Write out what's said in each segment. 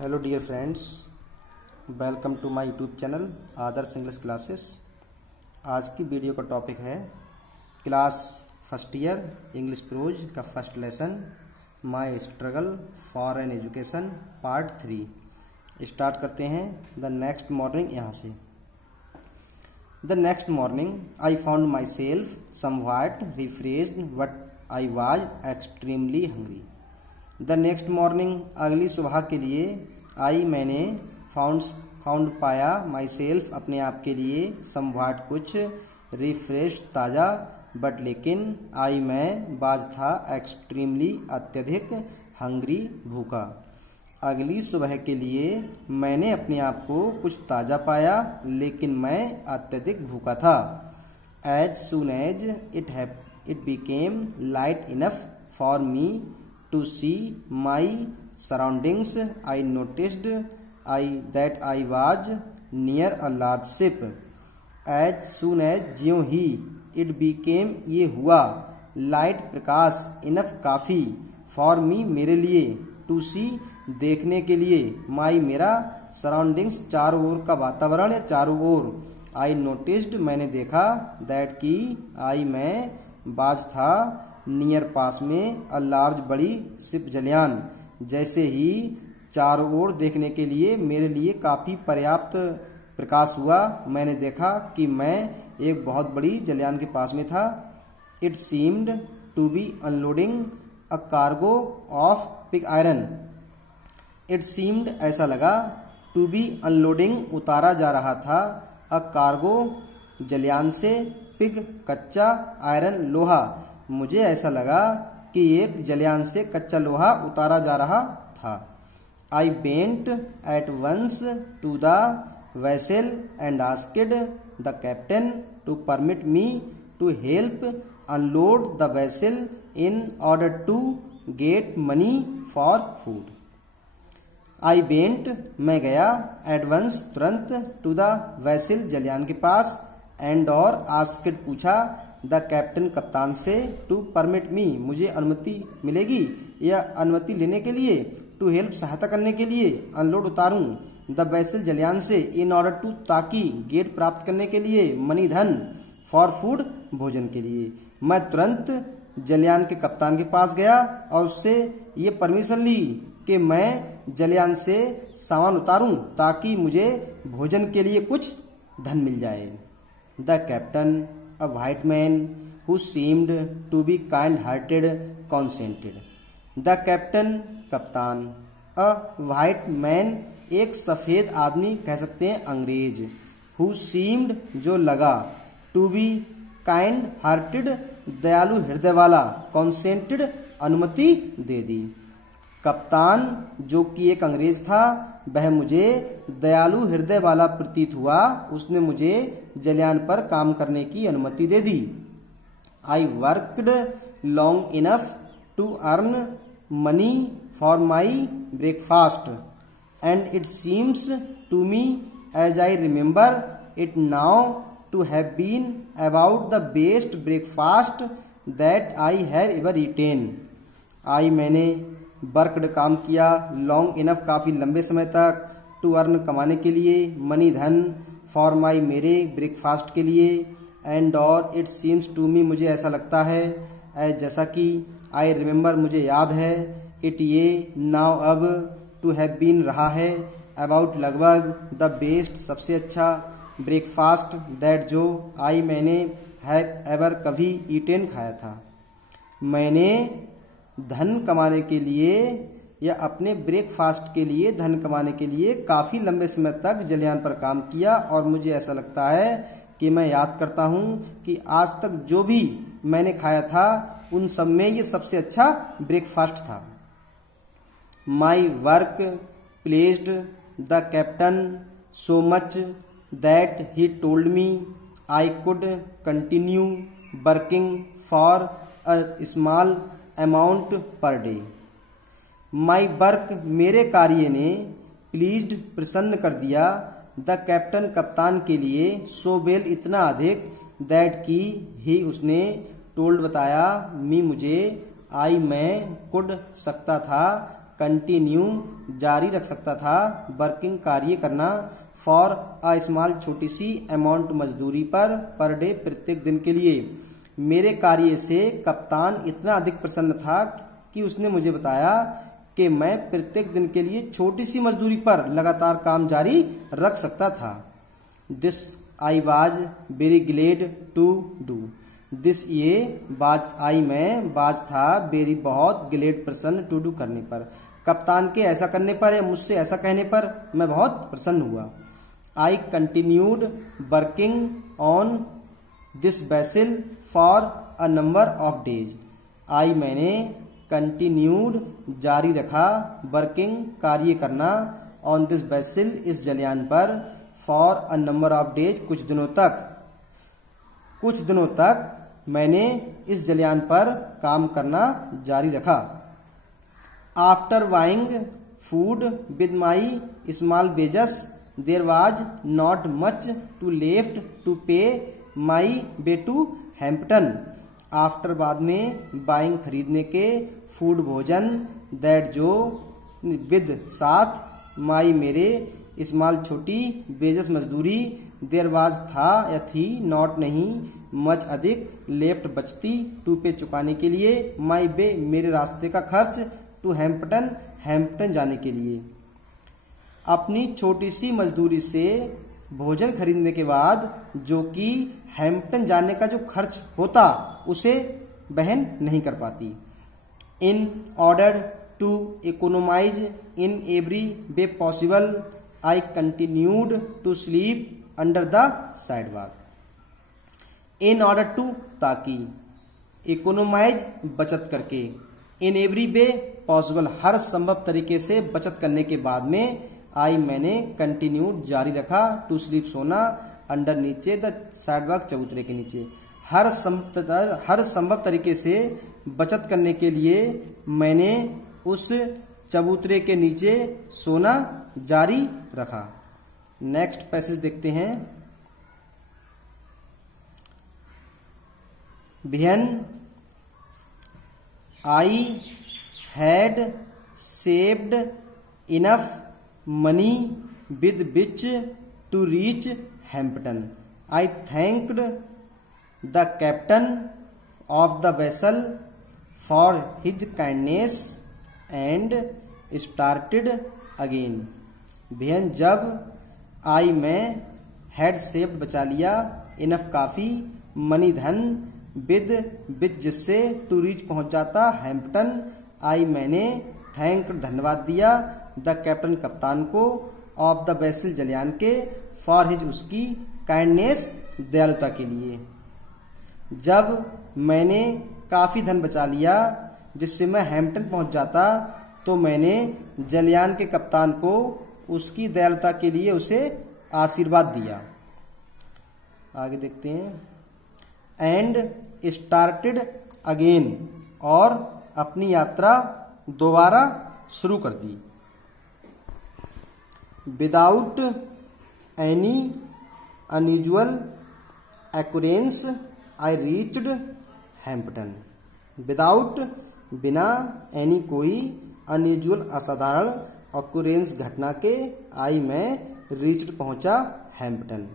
Hello dear friends, welcome to my YouTube channel Adarsh English classes. आज की video का topic है class first year English prose का first lesson my struggle for an education part 3। Start करते हैं। The next morning यहाँ से। The next morning I found myself somewhat refreshed but I was extremely hungry. The next morning अगली सुबह के लिए आई मैंने फाउंड पाया माई सेल्फ अपने आप के लिए समव्हाट कुछ रिफ्रेश ताज़ा बट लेकिन आई मैं बाज था एक्सट्रीमली अत्यधिक हंग्री भूखा। अगली सुबह के लिए मैंने अपने आप को कुछ ताज़ा पाया लेकिन मैं अत्यधिक भूखा था। As soon as it became light enough for me to see my surroundings, I noticed that I was near a large ship. As soon as ज्यों ही it became ये हुआ light प्रकाश enough काफी for me मेरे लिए to see देखने के लिए my मेरा surroundings चारों ओर का वातावरण या चारों ओर I noticed मैंने देखा that कि I मैं बाज था नियर पास में अ लार्ज बड़ी शिप जलयान। जैसे ही चारों ओर देखने के लिए मेरे लिए काफी पर्याप्त प्रकाश हुआ, मैंने देखा कि मैं एक बहुत बड़ी जलयान के पास में था। It seemed to be unloading a cargo of pig iron. It seemed ऐसा लगा, टू बी अनलोडिंग उतारा जा रहा था, अ कार्गो जलयान से, पिग कच्चा, आयरन लोहा। मुझे ऐसा लगा कि एक जलयान से कच्चा लोहा उतारा जा रहा था। I went at once to the vessel and asked the captain to permit me to help unload the vessel in order to get money for food. I went मैं गया, एट वंस तुरंत, टू द वेसल जलयान के पास, and और asked पूछा, the captain कप्तान से, टू परमिट मी मुझे अनुमति मिलेगी या अनुमति लेने के लिए, टू हेल्प सहायता करने के लिए, अनलोड उतारूं, द वेसल जलयान से, इन ऑर्डर टू ताकि, गेट प्राप्त करने के लिए, मनी धन, फॉर फूड भोजन के लिए। मैं तुरंत जलयान के कप्तान के पास गया और उससे ये परमिशन ली कि मैं जलयान से सामान उतारूं ताकि मुझे भोजन के लिए कुछ धन मिल जाए। The captain a white man who seemed to be kind-hearted consented. The captain कप्तान, a white man एक सफेद आदमी कह सकते हैं अंग्रेज, who seemed जो लगा, to be kind-hearted दयालु हृदय वाला, consented अनुमति दे दी। कप्तान जो कि एक अंग्रेज था वह मुझे दयालु हृदय वाला प्रतीत हुआ, उसने मुझे जलयान पर काम करने की अनुमति दे दी। I worked long enough to earn money for my breakfast and it seems to me as I remember it now to have been about the best breakfast that I have ever eaten. I मैंने worked काम किया, long enough काफी लंबे समय तक, to earn कमाने के लिए, मनी धन, फॉर माई मेरे ब्रेकफास्ट के लिए, एंड और इट सीम्स टू मी मुझे ऐसा लगता है, एज जैसा कि, आई रिमेम्बर मुझे याद है, इट ये, नाउ अब, टू हैव बीन रहा है, अबाउट लगभग, द बेस्ट सबसे अच्छा, ब्रेकफास्ट दैट जो, आई मैंने, हैव एवर कभी ईटेन खाया था। मैंने धन कमाने के लिए या अपने ब्रेकफास्ट के लिए धन कमाने के लिए काफी लंबे समय तक जलयान पर काम किया और मुझे ऐसा लगता है कि मैं याद करता हूं कि आज तक जो भी मैंने खाया था उन सब में ये सबसे अच्छा ब्रेकफास्ट था। My work placed the captain so much that he told me I could continue working for a small amount per day. My work मेरे कार्य ने, प्लीज्ड प्रसन्न कर दिया, द कैप्टन कप्तान के लिए, सो वेल इतना अधिक, दैट की ही उसने, टोल्ड बताया, मी मुझे, आई मैं, कुड सकता था, कंटिन्यू जारी रख सकता था, वर्किंग कार्य करना, फॉर अ स्मॉल छोटी सी अमाउंट मजदूरी पर डे प्रत्येक दिन के लिए। मेरे कार्य से कप्तान इतना अधिक प्रसन्न था कि उसने मुझे बताया कि मैं प्रत्येक दिन के लिए छोटी सी मजदूरी पर लगातार काम जारी रख सकता था। This I was very glad to do. This ये बाज आई में बाज था, वेरी बहुत, ग्लेड प्रसन्न, टू डू करने पर। कप्तान के ऐसा करने पर या मुझसे ऐसा कहने पर मैं बहुत प्रसन्न हुआ। I continued working on this vessel for a number of days. I मैंने कंटिन्यूड जारी रखा, वर्किंग कार्य करना, ऑन दिस वेसल इस जलयान पर, for a number of days कुछ दिनों तक मैंने इस जलयान पर काम करना जारी रखा। After buying food with my small wages there was not much to left to pay my way to Hampton. After बाद में, बाइंग खरीदने के, फूड भोजन, दैट जो, विद साथ, माई मेरे, स्मॉल छोटी, वेजेस मजदूरी, देयर वाज था या थी, नॉट नहीं, मच अधिक, लेफ्ट बचती, टू पे चुकाने के लिए, माई वे मेरे रास्ते का खर्च, टू हैम्पटन जाने के लिए। अपनी छोटी सी मजदूरी से भोजन खरीदने के बाद जो कि हैम्पटन जाने का जो खर्च होता उसे वहन नहीं कर पाती। In order to economise in every way possible I continued to sleep under the sidewalk. In order to ताकि, इकोनोमाइज बचत करके, इन एवरी वे पॉसिबल हर संभव तरीके से बचत करने के बाद में, आई मैंने कंटिन्यूड जारी रखा, टू स्लीप सोना, अंडर नीचे, द साइडवॉक चबूतरे के नीचे। हर संभव तरीके से बचत करने के लिए मैंने उस चबूतरे के नीचे सोना जारी रखा। नेक्स्ट पैसेज देखते हैं। When I had saved enough money with which to reach Hampton. I thanked the captain of the vessel for his kindness and started again. When जब, आई मैं, हैड सेव्ड बचा लिया, इनफ काफी, मनी धन, with जिससे, to reach पहुंच जाता, Hampton, आई मैंने, थैंक धन्यवाद दिया, द कैप्टन कप्तान को, ऑफ द वेसल जलयान के, फॉर हिज उसकी, काइंडनेस दयालुता के लिए। जब मैंने काफी धन बचा लिया जिससे मैं हैम्पटन पहुंच जाता तो मैंने जलयान के कप्तान को उसकी दयालुता के लिए उसे आशीर्वाद दिया। आगे देखते हैं। एंड स्टार्टेड अगेन, और अपनी यात्रा दोबारा शुरू कर दी। Without any unusual occurrence I reached Hampton. Without बिना, एनी कोई, अनयूजुअल असाधारण, occurrence घटना के, आई मैं, रीच्ड पहुंचा, हैम्पटन।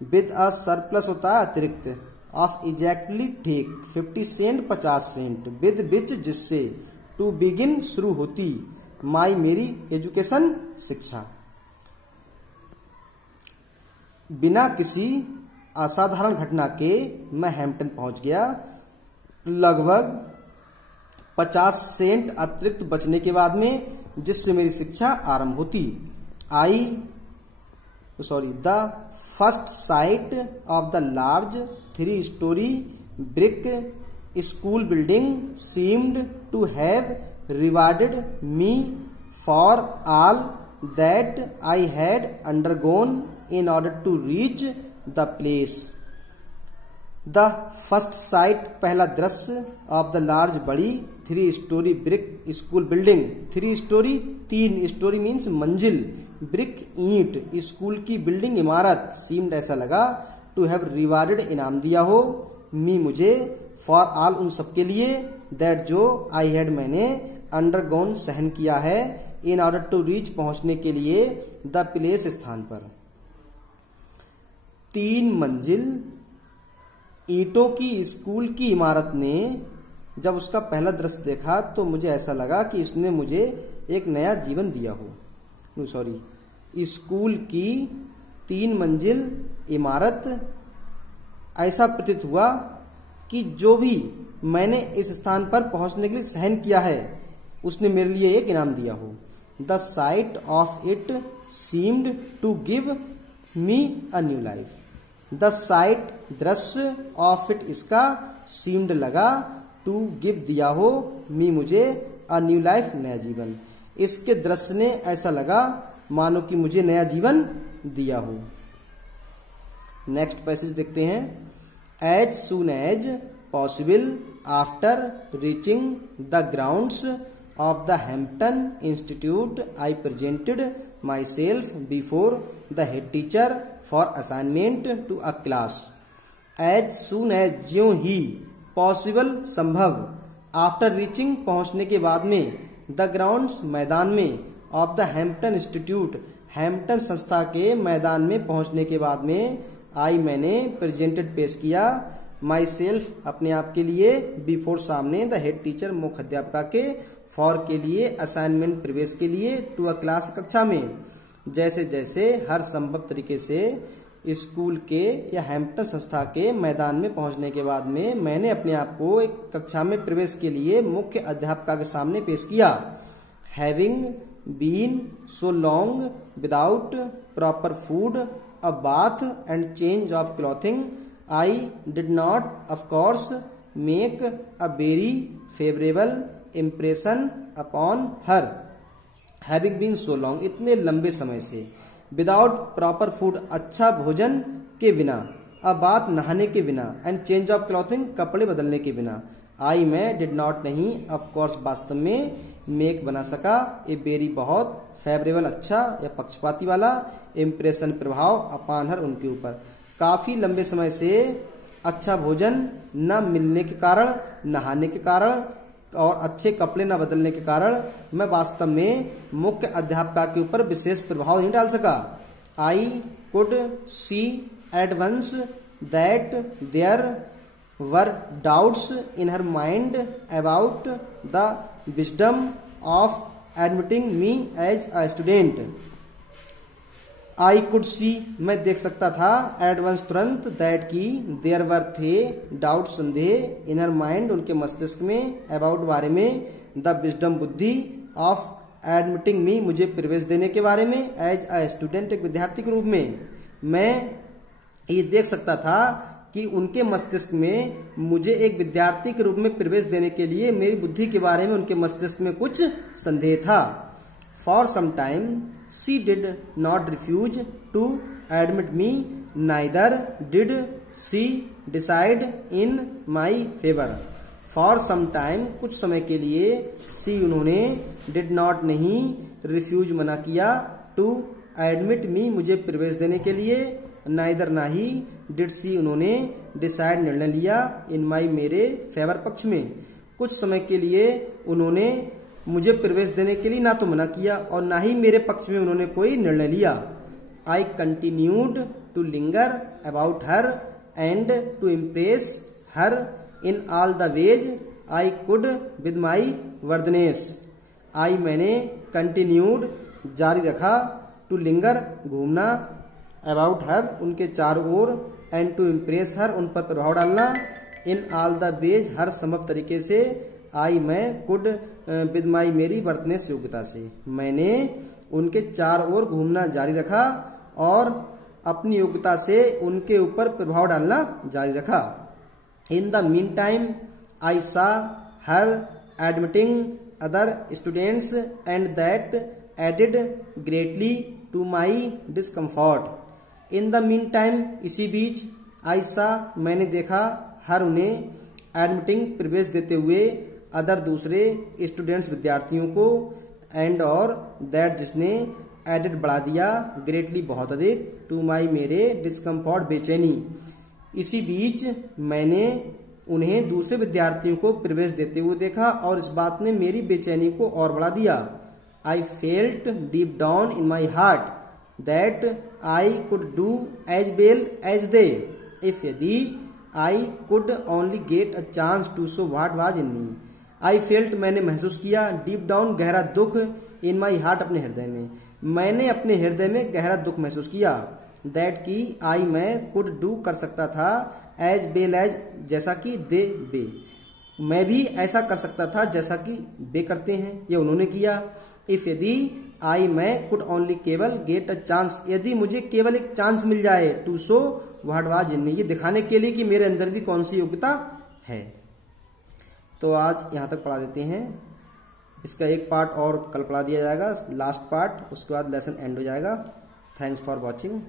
विद अ सरप्लस होता है अतिरिक्त, ऑफ एग्जैक्टली ठीक, 50 सेंट 50 सेंट, विद विच जिससे, टू बिगिन शुरू होती, माई मेरी एजुकेशन शिक्षा। बिना किसी असाधारण घटना के मैं हैम्पटन पहुंच गया। लगभग 50 सेंट अतिरिक्त बचने के बाद में जिससे मेरी शिक्षा आरंभ होती। The first sight of the large 3 storey brick school building seemed to have rewarded me for all that I had undergone in order to reach the place. The first sight, पहला दृश्य, of the large बड़ी 3 story brick school building, 3 story 3 story means मंजिल, brick ईंट, school की building इमारत, seemed ऐसा लगा, to have rewarded इनाम दिया हो, me मुझे, for all उन सब के लिए, that जो, I had मैंने, अंडरगोन सहन किया है, इन ऑर्डर टू रीच पहुंचने के लिए, द प्लेस स्थान पर। 3 मंजिल ईंटों की स्कूल की इमारत ने जब उसका पहला दृश्य देखा तो मुझे ऐसा लगा कि उसने मुझे एक नया जीवन दिया हो। स्कूल की 3 मंजिल इमारत, ऐसा प्रतीत हुआ कि जो भी मैंने इस स्थान पर पहुंचने के लिए सहन किया है उसने मेरे लिए एक इनाम दिया हो। The sight of it seemed to give me a new life. The sight दृश्य, ऑफ इट इसका, सीम्ड लगा, टू गिव दिया हो, मी मुझे, अ न्यू लाइफ नया जीवन। इसके दृश्य ने ऐसा लगा मानो कि मुझे नया जीवन दिया हो। नेक्स्ट पैसेज देखते हैं। As soon as possible after reaching the grounds of the Hampton Institute I presented myself before the head teacher for assignment to a class. As soon as ज्यों ही, पॉसिबल संभव, after reaching पहुंचने के बाद में, the grounds मैदान में, of the Hampton Institute Hampton संस्था के मैदान में पहुंचने के बाद में, आई मैंने, प्रेजेंटेड पेश किया, माई सेल्फ अपने आप के लिए, बिफोर सामने, द हेड टीचर मुख्य अध्यापका के, फॉर के लिए, असाइनमेंट प्रवेश के लिए, टू अ क्लास कक्षा में। जैसे जैसे हर संभव तरीके से स्कूल के या हैम्पटन संस्था के मैदान में पहुंचने के बाद में मैंने अपने आप को एक कक्षा में प्रवेश के लिए मुख्य अध्यापका के सामने पेश किया। Having been so long without proper food, a bath and change of clothing, I did not of course make a very favourable impression upon her. Having been so long, इतने लंबे समय से, विदाउट प्रॉपर फूड, अच्छा भोजन के बिना, अ बात नहाने के बिना, एंड चेंज ऑफ क्लॉथिंग, कपड़े बदलने के बिना, आई मैं, डिड नॉट नहीं, ऑफ कोर्स वास्तव में, मेक बना सका, ए वेरी बहुत, फेवरेबल अच्छा या पक्षपाती वाला, इम्प्रेशन प्रभाव, अपॉन हर उनके ऊपर। काफी लंबे समय से अच्छा भोजन न मिलने के कारण, नहाने के कारण और अच्छे कपड़े न बदलने के कारण मैं वास्तव में मुख्य अध्यापका के ऊपर विशेष प्रभाव नहीं डाल सका। I could see at once that there were doubts in her mind about the wisdom of admitting me as a student. I could see, मैं देख सकता था, एडवांस तुरंत, दैट की, देयर वर थे, डाउट संदेह, इन हर माइंड उनके मस्तिष्क में, अबाउट बारे में, द विजडम बुद्धि, ऑफ एडमिटिंग मी मुझे प्रवेश देने के बारे में, एज अ स्टूडेंट एक विद्यार्थी के रूप में। मैं ये देख सकता था कि उनके मस्तिष्क में मुझे एक विद्यार्थी के रूप में प्रवेश देने के लिए मेरी बुद्धि के बारे में उनके मस्तिष्क में कुछ संदेह था। For some time she did not refuse to admit me, neither did she decide in my favor. For some time, कुछ समय के लिए, she उन्होंने, did not नहीं, refuse मना किया, to admit me मुझे प्रवेश देने के लिए, neither ना ही, did she उन्होंने, decide निर्णय लिया, in my मेरे फेवर पक्ष में। कुछ समय के लिए उन्होंने मुझे प्रवेश देने के लिए ना तो मना किया और ना ही मेरे पक्ष में उन्होंने कोई निर्णय लिया। I continued to linger about her and to impress her in all the ways I could with my worthiness. I मैंने, कंटिन्यूड जारी रखा, टू लिंगर घूमना, अबाउट हर उनके चारों ओर, एंड टू इम्प्रेस हर उन पर प्रभाव डालना, इन ऑल द वेज हर संभव तरीके से, आई मैं, कुड विद माई मेरी वर्तनेस योग्यता से, मैंने उनके चार ओर घूमना जारी रखा और अपनी योग्यता से उनके ऊपर प्रभाव डालना जारी रखा। In the meantime I saw her admitting other students and that added greatly to my discomfort. In the meantime इसी बीच, आई सा मैंने देखा, हर उन्हें, एडमिटिंग प्रवेश देते हुए, अदर दूसरे, स्टूडेंट्स विद्यार्थियों को, एंड और, दैट जिसने, एडेड बढ़ा दिया, ग्रेटली बहुत अधिक, टू माई मेरे, डिस्कम्फर्ट बेचैनी। इसी बीच मैंने उन्हें दूसरे विद्यार्थियों को प्रवेश देते हुए देखा और इस बात ने मेरी बेचैनी को और बढ़ा दिया। I felt deep down in my heart that I could do as well as they if यदि I could only get a chance to show what was in me. I felt मैंने महसूस किया, डीप डाउन गहरा दुख, इन my heart अपने हृदय में, मैंने अपने हृदय में गहरा दुख महसूस किया। दैट की आई मैं कुड डू कर सकता था, एज वेल एज जैसा कि दे बे, मैं भी ऐसा कर सकता था जैसा कि बे करते हैं, ये उन्होंने किया। इफ यदि आई मैं कुड ओनली केवल गेट अ चांस, यदि मुझे केवल एक चांस मिल जाए, to show what was in me, ये दिखाने के लिए कि मेरे अंदर भी कौन सी योग्यता है। तो आज यहाँ तक पढ़ा देते हैं, इसका एक पार्ट और कल पढ़ा दिया जाएगा, लास्ट पार्ट, उसके बाद लेसन एंड हो जाएगा। Thanks for watching.